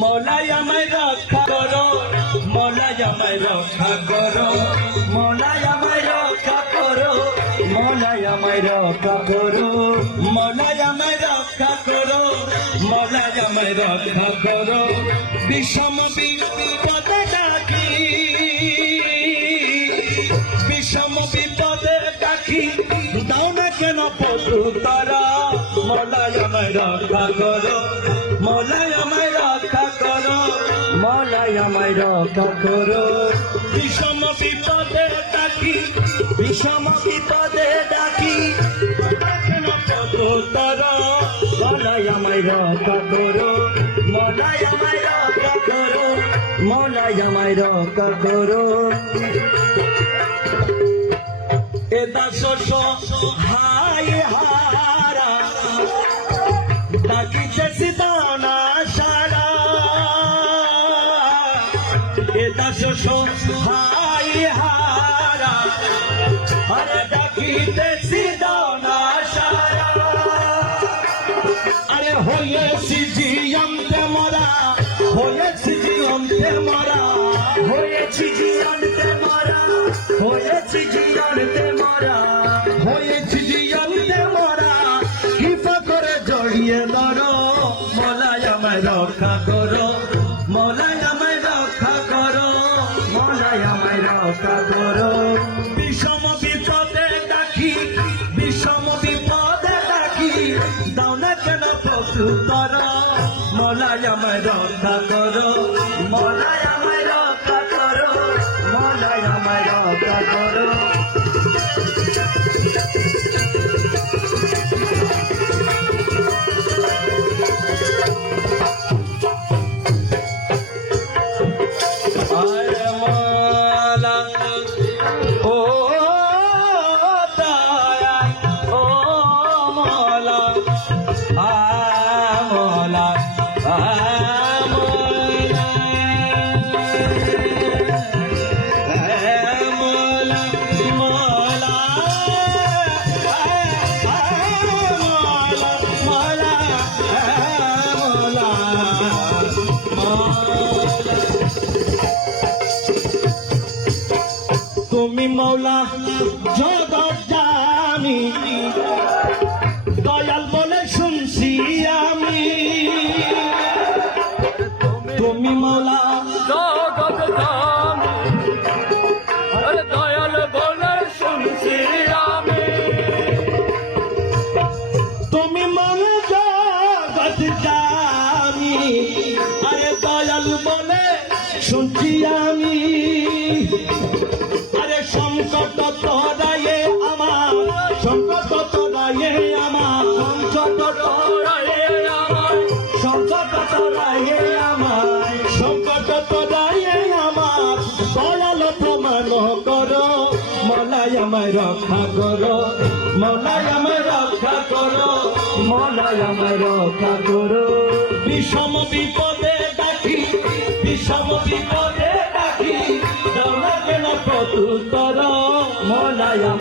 মলাই আমায় রক্ষা করো মলাই আমায় রক্ষা করো মলাই আমায় রক্ষা করো মলাই আমায় রক্ষা করো মলাই আমায় রক্ষা করো মলাই আমায় রক্ষা করো। বিষম বিপদে ডাকি, বিষম বিপদে ডাকি, দাও না কেন পশু তারা মলাই আমায় রক্ষা করো মলাই আমায় আমায় রক্ষা করো। বিষম বিপদে ডাকি, বিষম বিপদে ডাকি। কেন পশু তারা মলাই আমায় রক্ষা করো। মলাই আমায় রক্ষা করো। মলাই আমায় রক্ষা করো। এটা শস্য হাই এটা শস্য হাই হারা আরে ডাকিতে সিদানা সারা আরে হয়েছি জিয়ন্তে মরা হয়েছি জিয়ন্তে মরা। হয়েছি জিয়ন্তে মরা হয়েছি জিয়ন্তে মরা। হয়েছি জিয়ন্তে মরা কৃপা করে জড়িয়ে ধরো মলাই আমায় রক্ষা করো। করো বিষম বিপদে ডাকি, বিষম বিপদে ডাকি। দাও না কেন প্রকৃতর মলাই আমায় রক্ষা করো মলাই আমায় রক্ষা করো মলাই আমায় রক্ষা তুমি মৌলা জগৎ জানি, দয়াল বলে শুনছি আমি। তুমি মৌলা জগৎ জানি দয়াল বলে শুনছি আমি। তুমি মৌলা জগৎ জানি। আরে দয়াল বলে শুনছি আমি। আরে সংকট তোরায়ে আমার, সংকট তোরায়ে আমার, সংকট তোরায়ে আমার, সংকট তোরায়ে আমার, সংকট তোরায়ে আমার। দয়াল প্রমাণ করো মলাই আমায় রক্ষা করো মলাই আমায় রক্ষা করো মলাই আমায় রক্ষা করো। বিষম বিপদে ডাকি বিষম বিপদে ডাকি দৌড়া কেন প্রতুতর মনায়া